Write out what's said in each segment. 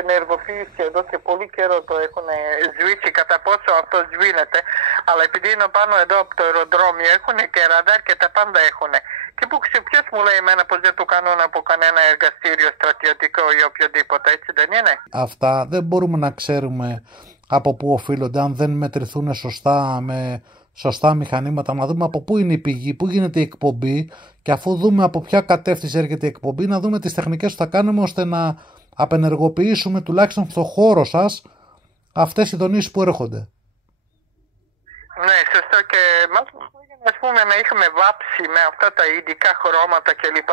ενεργοποίηση εδώ και πολύ καιρό το έχουν σβήσει, κατά πόσο αυτό σβήνεται, αλλά επειδή είναι πάνω εδώ από το αεροδρόμιο έχουν και ραντάρ και τα πάντα έχουν. Και ποιος μου λέει εμένα πως δεν του κάνουν από κανένα εργαστήριο στρατιωτικό ή οποιοδήποτε, έτσι δεν είναι? Αυτά δεν μπορούμε να ξέρουμε από πού οφείλονται, αν δεν μετρηθούν σωστά με σωστά μηχανήματα, να δούμε από πού είναι η πηγή, πού γίνεται η εκπομπή, και αφού δούμε από ποια κατεύθυνση έρχεται η εκπομπή, να δούμε τις τεχνικές που θα κάνουμε ώστε να απενεργοποιήσουμε τουλάχιστον στο χώρο σας αυτές οι δονήσεις που έρχονται. Ναι, σωστό. Και ας πούμε να είχαμε βάψει με αυτά τα ειδικά χρώματα κλπ.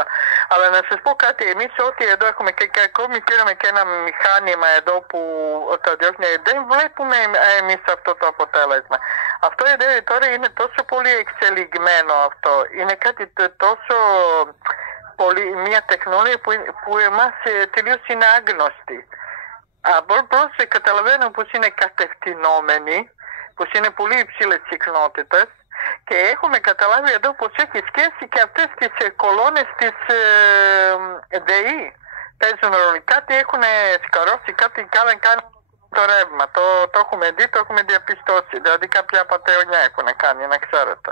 Αλλά να σας πω κάτι, εμείς ό,τι εδώ έχουμε και ακόμη πήραμε και ένα μηχάνημα εδώ που το διώχνει, δεν βλέπουμε εμείς αυτό το αποτέλεσμα. Αυτό εδώ τώρα είναι τόσο πολύ εξελιγμένο αυτό. Είναι κάτι τόσο πολύ, μια τεχνολογία που εμάς τελείως είναι άγνωστη. Απλώς καταλαβαίνω πως είναι κατευθυνόμενοι, πως είναι πολύ υψηλές συχνότητες, και έχουμε καταλάβει εδώ πως έχει σχέση και αυτές τις κολόνες της ΔΕΗ. Παίζουν ρόλο. Κάτι έχουν σκαρώσει, κάτι κάνουν το ρεύμα. Το έχουμε δει, το έχουμε διαπιστώσει. Δηλαδή κάποια πατεωνιά έχουν κάνει, να ξέρετε.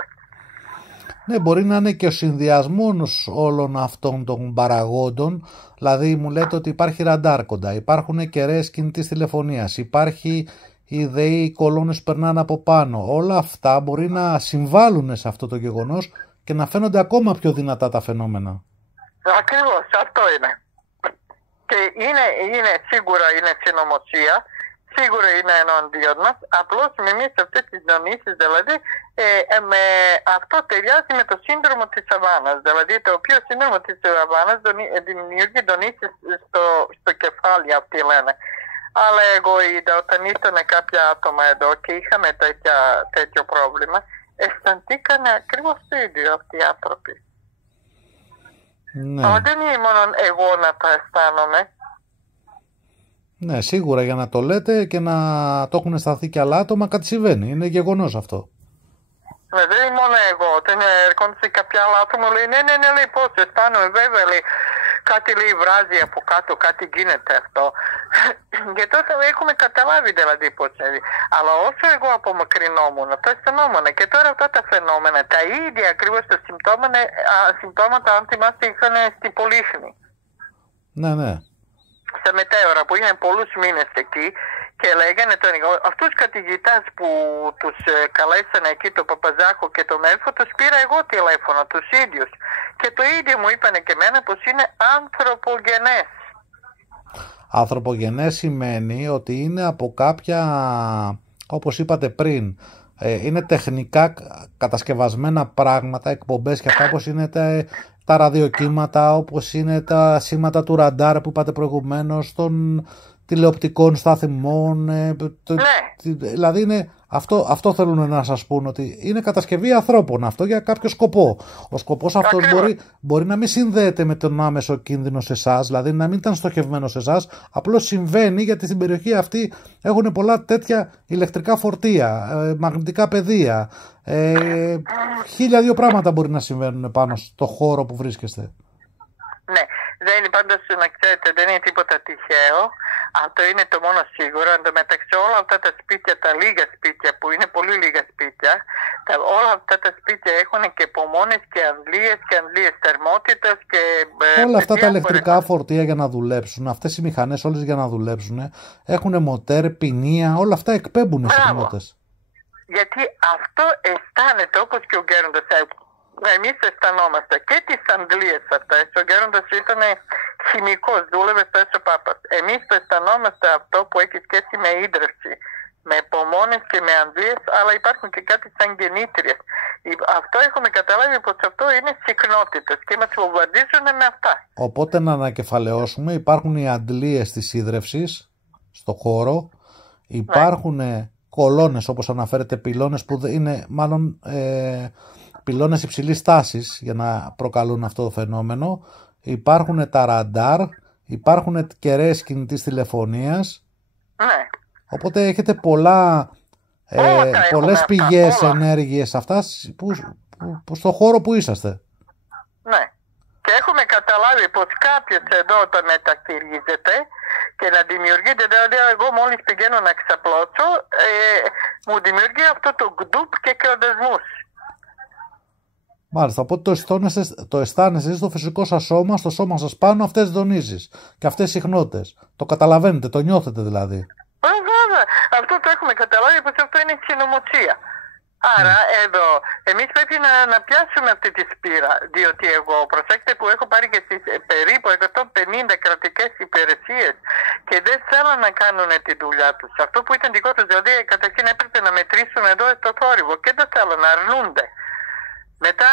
Ναι, μπορεί να είναι και ο συνδυασμός όλων αυτών των παραγόντων. Δηλαδή μου λέτε ότι υπάρχει ραντάρ κοντά, υπάρχουν κεραίες κινητής τηλεφωνίας, υπάρχει οι ΔΕΗ, οι κολόνες που περνάνε από πάνω. Όλα αυτά μπορεί να συμβάλλουν σε αυτό το γεγονός και να φαίνονται ακόμα πιο δυνατά τα φαινόμενα. Ακριβώς, αυτό είναι. Και είναι σίγουρα είναι συνωμοσία, σίγουρα είναι εναντίον μας. Απλώς με εμείς αυτές τις δονήσεις, δηλαδή αυτό ταιριάζει με το σύνδρομο της Αβάνας. Δηλαδή το οποίο σύνδρομο της Αβάνας δημιουργεί δονήσεις στο κεφάλι, αυτοί λένε. Αλλά εγώ είδα όταν ήταν κάποια άτομα εδώ και είχαμε τέτοιο πρόβλημα, αισθανθήκανε ακριβώς το ίδιο αυτοί οι άνθρωποι. Ναι. Αλλά δεν είναι μόνο εγώ να τα αισθάνομαι. Ναι, σίγουρα, για να το λέτε και να το έχουν αισθανθεί και άλλα άτομα, κάτι συμβαίνει. Είναι γεγονός αυτό. Ναι, δεν είναι μόνο εγώ. Όταν έρχονται κάποια άλλα άτομα, λέει ναι, λέει πώς αισθάνομαι, βέβαια, λέει κάτι λέει βράζει από κάτω, κάτι γίνεται αυτό. Και τότε έχουμε καταλάβει δηλαδή πώς είναι. Αλλά όσο εγώ απομακρυνόμουν, το αισθανόμουν. Και τώρα αυτά τα φαινόμενα, τα ίδια ακριβώς τα συμπτώματα, αν θυμάστε, είχαν στη Πολύχνη. Ναι, ναι. Στα μετέωρα που είχαν πολλούς μήνες εκεί και λέγανε αυτούς καθηγητάς που τους καλέσανε εκεί, το Παπαζάχο και το Μέλφο, τους πήρα εγώ τηλέφωνο, τους ίδιους. Και το ίδιο μου είπανε και εμένα πως είναι ανθρωπογενές. Ανθρωπογενές σημαίνει ότι είναι από κάποια, όπως είπατε πριν, είναι τεχνικά κατασκευασμένα πράγματα, εκπομπές και αυτά, όπως είναι τα ραδιοκύματα, όπως είναι τα σήματα του ραντάρ που είπατε προηγουμένως, των τηλεοπτικών σταθμών. Δηλαδή είναι, αυτό θέλουν να σας πούν, ότι είναι κατασκευή ανθρώπων αυτό για κάποιο σκοπό. Ο σκοπός αυτός μπορεί να μην συνδέεται με τον άμεσο κίνδυνο σε εσάς, δηλαδή να μην ήταν στοχευμένο σε εσάς, απλώς συμβαίνει γιατί στην περιοχή αυτή έχουν πολλά τέτοια ηλεκτρικά φορτία, μαγνητικά πεδία, 1002 πράγματα μπορεί να συμβαίνουν πάνω στο χώρο που βρίσκεστε. Ναι, δεν είναι πάντως, να ξέρετε, δεν είναι τίποτα τυχαίο. Αυτό είναι το μόνο σίγουρο. Εν τω μεταξύ όλα αυτά τα σπίτια, τα λίγα σπίτια που είναι πολύ λίγα σπίτια, όλα αυτά τα σπίτια έχουν και πομόνες και αντλίες θερμότητας και... όλα αυτά τα ηλεκτρικά φορτία για να δουλέψουν, αυτές οι μηχανές όλες για να δουλέψουν, έχουν μοτέρ, ποινία, όλα αυτά εκπέμπουν συχνότητες. Γιατί αυτό αισθάνεται όπως και ο Γκέροντας. Εμείς αισθανόμαστε και τις αντλίες αυτές. Ο Γκέροντας ήταν χημικός, δούλευε στο Έσο Πάπας. Εμείς το αισθανόμαστε αυτό που έχει σχέση με ίδρυυση, με πομόνες και με αντλίες, αλλά υπάρχουν και κάτι σαν γεννήτριες. Αυτό έχουμε καταλάβει πως αυτό είναι συχνότητες και μας βομβαρδίζουν με αυτά. Οπότε να ανακεφαλαιώσουμε, υπάρχουν οι αντλίες της ίδρυυσης στο χώρο, υπάρχουν κολόνες όπως αναφέρεται, πυλώνες που είναι μάλλον... πυλώνες υψηλής τάσης για να προκαλούν αυτό το φαινόμενο, υπάρχουν τα ραντάρ, υπάρχουν κεραίες κινητής τηλεφωνίας. Ναι. Οπότε έχετε πολλές πηγές ενέργειας αυτά που στο χώρο που είσαστε. Ναι. Και έχουμε καταλάβει πως κάποιος εδώ το μεταχειρίζεται και να δημιουργείται, δηλαδή εγώ μόλις πηγαίνω να ξαπλώσω, μου δημιουργεί αυτό το γκντουπ και κραδασμούς. Μάλιστα, οπότε το αισθάνεσαι στο φυσικό σας σώμα, στο σώμα σας πάνω, αυτές τις δονήσεις και αυτές τις συχνότητες. Το καταλαβαίνετε, το νιώθετε δηλαδή. Βέβαια, αυτό το έχουμε καταλάβει πως αυτό είναι συνωμοσία. Άρα εδώ εμείς πρέπει να πιάσουμε αυτή τη σπήρα, διότι εγώ προσέξτε που έχω πάρει και στις περίπου 150 κρατικές υπηρεσίες και δεν θέλουν να κάνουν τη δουλειά τους. Αυτό που ήταν δικό τους, δηλαδή καταρχήν έπρεπε να μετρήσουν εδώ στο θόρυβο και δεν θέλουν να αρνούνται. Μετά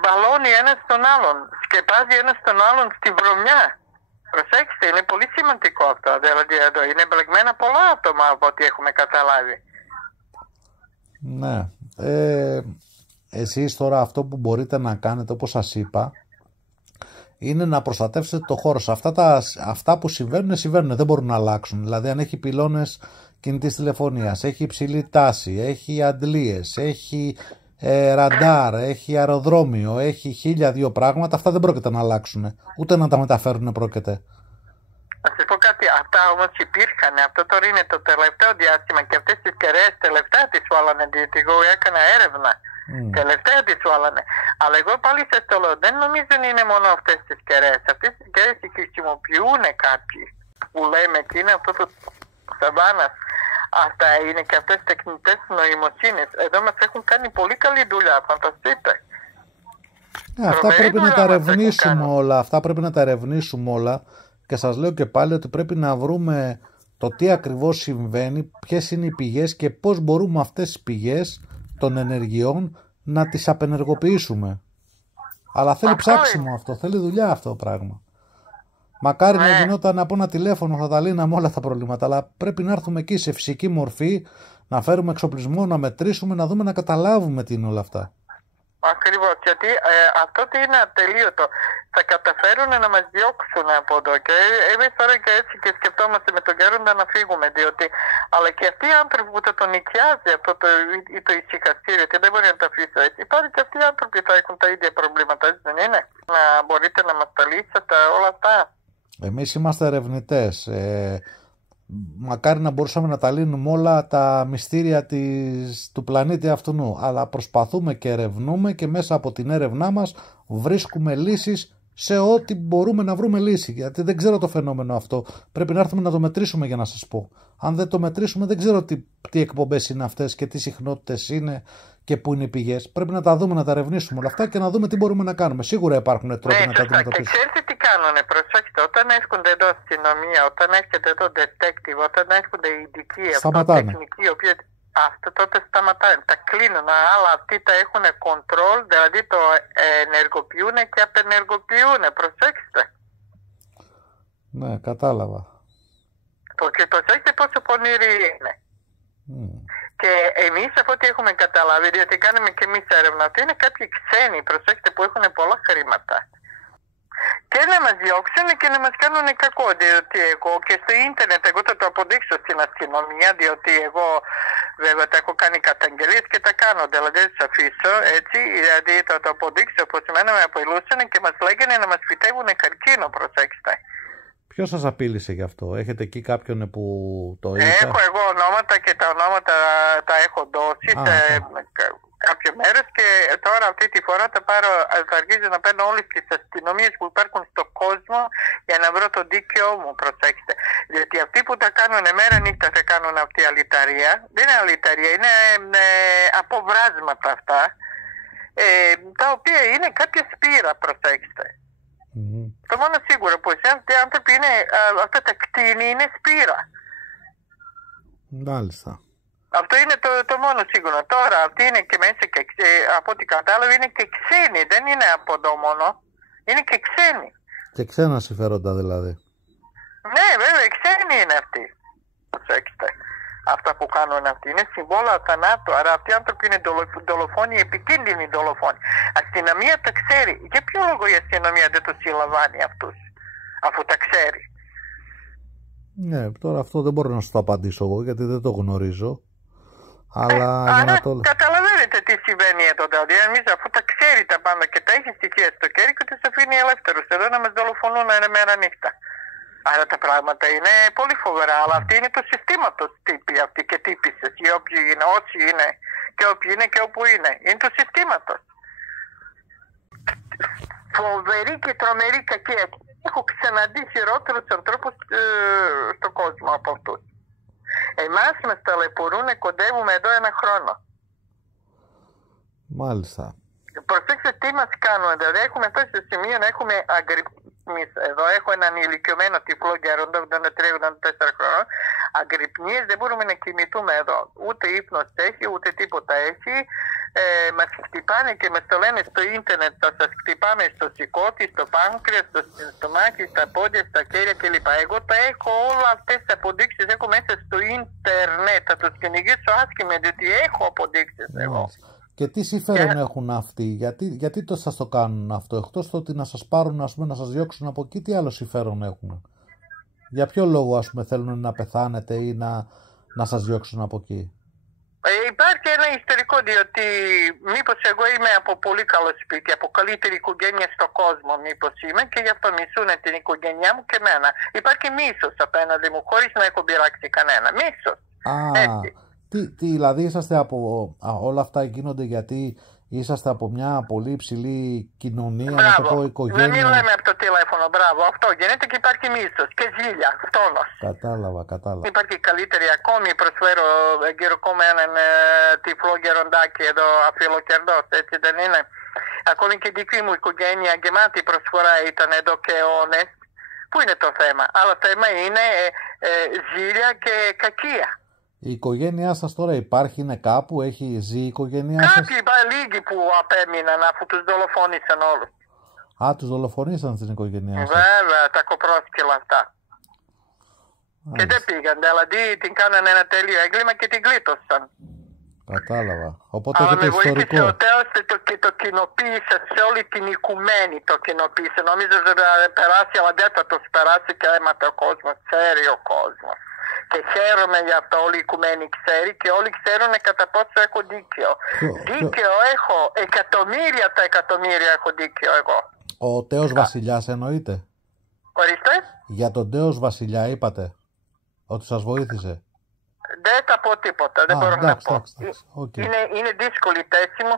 μπαλώνει ένας τον άλλον, σκεπάζει ένας τον άλλον στη βρωμιά. Προσέξτε, είναι πολύ σημαντικό αυτό, δηλαδή εδώ είναι μπλεγμένα πολλά άτομα από ό,τι έχουμε καταλάβει. Ναι. Εσείς τώρα αυτό που μπορείτε να κάνετε, όπως σας είπα, είναι να προστατεύσετε το χώρο σας. Αυτά που συμβαίνουν, δεν μπορούν να αλλάξουν. Δηλαδή αν έχει πυλώνες κινητής τηλεφωνίας, έχει υψηλή τάση, έχει αντλίες, έχει ραντάρ, έχει αεροδρόμιο, έχει 1002 πράγματα, αυτά δεν πρόκειται να αλλάξουν. Ούτε να τα μεταφέρουν πρόκειται. Να σας πω κάτι, αυτά όμως υπήρχαν, αυτό τώρα είναι το τελευταίο διάστημα και αυτές τις κεραίες τελευταία τις βάλανε, διότι εγώ έκανα έρευνα, τελευταία τις βάλανε. Αλλά εγώ πάλι σας το λέω, δεν νομίζω είναι μόνο αυτές τις κεραίες, αυτές τις κεραίες τις χρησιμοποιούν κάποιοι, που λέμε και είναι αυτό το σαβάνας. Αυτά είναι και αυτές τις τεχνητές νοημοσύνες, εδώ μας έχουν κάνει πολύ καλή δουλειά, φανταστείτε. Αυτά πρέπει να τα ερευνήσουμε όλα, Και σας λέω και πάλι ότι πρέπει να βρούμε το τι ακριβώς συμβαίνει, ποιες είναι οι πηγές και πώς μπορούμε αυτές τις πηγές των ενεργειών να τις απενεργοποιήσουμε. Αλλά θέλει ψάξιμο αυτό, θέλει δουλειά αυτό το πράγμα. Μακάρι να γινόταν από ένα τηλέφωνο, θα τα λύναμε όλα τα προβλήματα, αλλά πρέπει να έρθουμε εκεί σε φυσική μορφή, να φέρουμε εξοπλισμό, να μετρήσουμε, να δούμε, να καταλάβουμε τι είναι όλα αυτά. Ακριβώς, γιατί αυτό είναι ατελείωτο. Θα καταφέρουν να μας διώξουν από εδώ και εμείς τώρα και έτσι και σκεφτόμαστε με τον Γέροντα να φύγουμε, διότι αλλά και αυτοί οι άνθρωποι που θα τον νοικιάζει αυτό το ησυχαστήριο και δεν μπορεί να το αφήσω έτσι, πάλι και αυτοί οι άνθρωποι θα έχουν τα ίδια προβλήματα, έτσι δεν είναι? Να μπορείτε να μας τα λύσετε όλα αυτά. Εμείς είμαστε ερευνητές. Μακάρι να μπορούσαμε να τα λύνουμε όλα τα μυστήρια του πλανήτη αυτού, αλλά προσπαθούμε και ερευνούμε και μέσα από την έρευνά μας βρίσκουμε λύσεις σε ό,τι μπορούμε να βρούμε λύση, γιατί δεν ξέρω το φαινόμενο αυτό, πρέπει να έρθουμε να το μετρήσουμε για να σας πω. Αν δεν το μετρήσουμε δεν ξέρω τι εκπομπές είναι αυτές και τι συχνότητες είναι και πού είναι οι πηγές. Πρέπει να τα δούμε, να τα ερευνήσουμε όλα αυτά και να δούμε τι μπορούμε να κάνουμε. Σίγουρα υπάρχουν τρόποι να τα αντιμετωπίσουμε. Και ξέρετε τι κάνουνε, προσέξτε, όταν έρχονται εδώ αστυνομία, όταν έρχεται εδώ detective, όταν έρχονται οι ειδικοί, τεχνικοί, οι οποίοι αυτό τότε σταματάει, τα κλείνουν, αλλά αυτοί τα έχουν control, δηλαδή το ενεργοποιούν και απενεργοποιούν, προσέξτε. Ναι, κατάλαβα. Και προσέξτε πόσο πονηροί είναι. Και εμείς από ό,τι έχουμε καταλάβει, διότι κάνουμε και εμείς έρευνα, ότι είναι κάποιοι ξένοι, προσέξτε, που έχουν πολλά χρήματα. Και να μας διώξουν και να μας κάνουν κακό, διότι εγώ και στο ίντερνετ εγώ θα το αποδείξω στην αστυνομία, διότι εγώ βέβαια τα έχω κάνει καταγγελίες και τα κάνω, δηλαδή δεν τις αφήσω έτσι, δηλαδή θα το αποδείξω πως εμένα με απειλούσαν και μας λέγανε να μας φυτεύουν καρκίνο, προσέξτε. Ποιος σας απείλησε γι' αυτό, έχετε εκεί κάποιον που το είπε? Έχω εγώ ονόματα και τα ονόματα τα έχω δώσει σε κάποιο μέρος και τώρα αυτή τη φορά θα αρχίσω να παίρνω όλες τις αστυνομίες που υπάρχουν στον κόσμο για να βρω το δίκαιο μου, προσέξτε. Διότι αυτοί που τα κάνουν μέρα νύχτα θα κάνουν αυτή αληταρία, δεν είναι αληταρία, είναι αποβράσματα αυτά, τα οποία είναι κάποια σπήρα, προσέξτε. Το μόνο σίγουρο πως οι άνθρωποι είναι, αυτά τα κτίνη είναι σπήρα. Μάλιστα. Αυτό είναι το μόνο σίγουρο. Τώρα αυτοί είναι και μέσα και από ό,τι κατάλαβα είναι και ξένοι, δεν είναι από εδώ μόνο. Είναι και ξένοι. Και ξένα συμφέροντα δηλαδή. Ναι, βέβαια, ξένοι είναι αυτοί. Προσέξτε. Αυτά που κάνουν αυτοί είναι συμβόλαια θανάτου. Άρα αυτοί οι άνθρωποι είναι δολοφόνοι, επικίνδυνοι δολοφόνοι. Αστυνομία τα ξέρει. Για ποιο λόγο η αστυνομία δεν τους συλλαμβάνει αυτούς, αφού τα ξέρει? Ναι, τώρα αυτό δεν μπορώ να σου το απαντήσω εγώ γιατί δεν το γνωρίζω. Αλλά καταλαβαίνετε, ξέρετε τι συμβαίνει εδώ. Δηλαδή, εμείς αφού τα ξέρει τα πάντα και τα έχει στοιχεία στο χέρι και τους αφήνει ελεύθερους εδώ να μας δολοφονούν μέρα νύχτα. Άρα τα πράγματα είναι πολύ φοβερά, αλλά αυτή είναι το συστήματος τύποι αυτοί και τύπισσες, οι όποιοι είναι, όσοι είναι και όποιοι είναι και όπου είναι. Είναι το συστήματος. Φοβερή και τρομερή κακία. Έχω ξαναδεί χειρότερους ανθρώπους στον κόσμο από αυτούς. Εμάς μας ταλαιπωρούν, κοντεύουμε εδώ 1 χρόνο. Μάλιστα. Προσέξτε τι μας κάνουν, δηλαδή έχουμε φτάσει στο σημείο να έχουμε αγρυπνίες. Εδώ έχω έναν ηλικιωμένο τυφλό γέροντα, 83-84 χρόνων. Αγρυπνίες, δεν μπορούμε να κινηθούμε εδώ. Ούτε ύπνος έχει, ούτε τίποτα έχει. Μας χτυπάνε και μας το λένε στο ίντερνετ, θα σας χτυπάμε στο σηκώτη, στο πάνκρεα, στο στομάχι, στα πόδια, στα χέρια κλπ. Εγώ τα έχω όλα αυτές τις αποδείξεις, έχω μέσα στο ίντερνετ, θα τους κυνηγήσω άσχημα, διότι έχω αποδείξεις εγώ. Και τι συμφέρον έχουν αυτοί, γιατί το σας το κάνουν αυτό, εκτός το ότι να σας πάρουν, ας πούμε, να σας διώξουν από εκεί, τι άλλο συμφέρον έχουν? Για ποιο λόγο, ας πούμε, θέλουν να πεθάνετε ή να σας διώξουν από εκεί? Υπάρχει ένα ιστορικό, διότι μήπως εγώ είμαι από πολύ καλό σπίτι, από καλύτερη οικογένεια στον κόσμο, μήπως είμαι, και γι' αυτό μισούν την οικογένειά μου και εμένα. Υπάρχει μίσος απέναντι μου, χωρίς να έχω πειράξει κανένα. Μίσος. Δηλαδή είσαστε από όλα αυτά γίνονται γιατί είσαστε από μια πολύ υψηλή κοινωνία, μπράβο, να το πω οικογένεια. Να μην λέμε από το τηλέφωνο, μπράβο, αυτό γίνεται και υπάρχει μίσος και ζήλια, φτώνος. Κατάλαβα. Υπάρχει καλύτερη ακόμη, προσφέρω γύρω ακόμα έναν τυφλό γεροντάκι εδώ, αφιλοκερδός, έτσι δεν είναι? Ακόμη και η δική μου οικογένεια γεμάτη προσφορά ήταν εδώ και αιώνες. Πού είναι το θέμα? Άλλο θέμα είναι ζήλια και κακία. Η οικογένειά σας τώρα υπάρχει, είναι κάπου, έχει ζει η οικογένειά σας? Κάποιοι λίγοι που απέμειναν αφού τους δολοφόνησαν όλους. Α, τους δολοφονήσαν στην οικογένειά σας? Βέβαια, τα κοπρόσκυλα αυτά. Και δεν πήγαν, δηλαδή την κάνανε ένα τέλειο έγκλημα και την κλείτωσαν. Κατάλαβα. Οπότε αλλά έχετε με βοήθησε ιστορικό. ο Θεός και το κοινοποίησε σε όλη την οικουμένη, το κοινοποίησε. Νομίζω ότι θα περάσει, αλλά δεν θα τους περάσει και έμαθε ο κόσμος, ξέρει ο κόσμος. Και χαίρομαι για αυτό, όλη η οικουμένη ξέρει και όλοι ξέρουν κατά πόσο έχω δίκαιο. Δίκαιο έχω, εκατομμύρια τα εκατομμύρια έχω δίκαιο εγώ. Ο Τέος Βασιλιάς εννοείται? Ορίστε. Για τον Τέος Βασιλιά είπατε ότι σας βοήθησε? Δεν θα πω τίποτα, δεν μπορώ να πω. Okay. Είναι δύσκολη η θέση μου.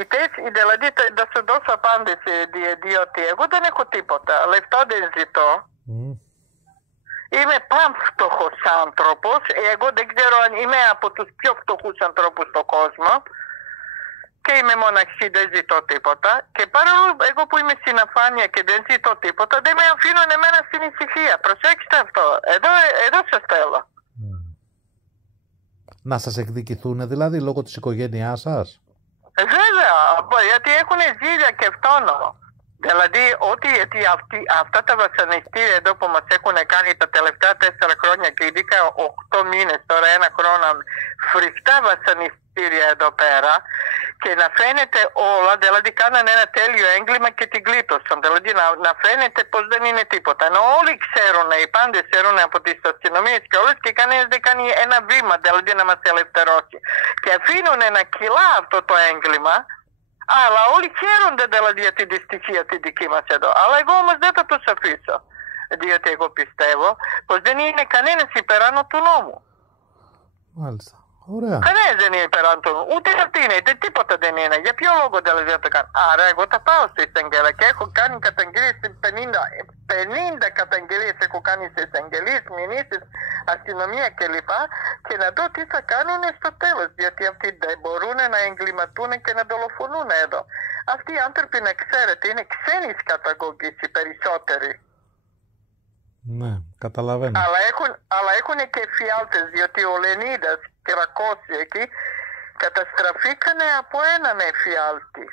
Η θέση, δηλαδή θα σου δώσω απάντηση, διότι εγώ δεν έχω τίποτα. Λεφτά δεν ζητώ. Είμαι πανφτωχός άνθρωπος. Εγώ δεν ξέρω αν είμαι από τους πιο φτωχούς ανθρώπους στον κόσμο. Και είμαι μοναχή, δεν ζητώ τίποτα. Και παρόλο εγώ που είμαι στην αφάνεια και δεν ζητώ τίποτα, δεν με αφήνουν εμένα στην ησυχία. Προσέξτε αυτό. Εδώ σας θέλω. Να σας εκδικηθούν δηλαδή λόγω της οικογένειάς σας? Βέβαια, γιατί έχουν ζήλια και φτώνω. Δηλαδή, αυτά τα βασανιστήρια εδώ που μας έχουν κάνει τα τελευταία 4 χρόνια και ειδικά 8 μήνες, τώρα 1 χρόνο, φρικτά βασανιστήρια εδώ πέρα, και να φαίνεται όλα, δηλαδή κάνανε ένα τέλειο έγκλημα και την κλείτωσαν. Δηλαδή να φαίνεται πως δεν είναι τίποτα. Ενώ όλοι ξέρουν, οι πάντες ξέρουν από τις αστυνομίες και όλες, και κανένας δεν κάνει ένα βήμα, δηλαδή να μας ελευθερώσει. Και αφήνουν ένα κιλά αυτό το έγκλημα. Αλλά όλοι χαίρονται δηλαδή για την δυστυχία τη δική μας εδώ. Αλλά εγώ όμως δεν θα τους αφήσω. Διότι εγώ πιστεύω πως δεν είναι κανένας υπεράνω του νόμου. Μάλιστα. Ωραία. Κανένας δεν είναι υπεράνω του νόμου. Ούτε αυτή είναι, τίποτα δεν είναι. Για ποιο λόγο δηλαδή να το κάνω? Άρα εγώ θα πάω στη εισαγγελία και έχω κάνει καταγγελίες, 50 καταγγελίες έχω κάνει στις εισαγγελίες, μηνύσεις, αστυνομία κλπ. Και να δω τι θα κάνουν στο τέλος. Διότι αυτοί δεν μπορούν να εγκληματούν και να δολοφονούν εδώ. Αυτοί οι άνθρωποι, να ξέρετε, είναι ξένης καταγωγής οι περισσότεροι. Ναι, καταλαβαίνω. Αλλά έχουν και φιάλτες, διότι ο Λεωνίδας και Ρακώση εκεί καταστραφήκανε από έναν εφιάλτη.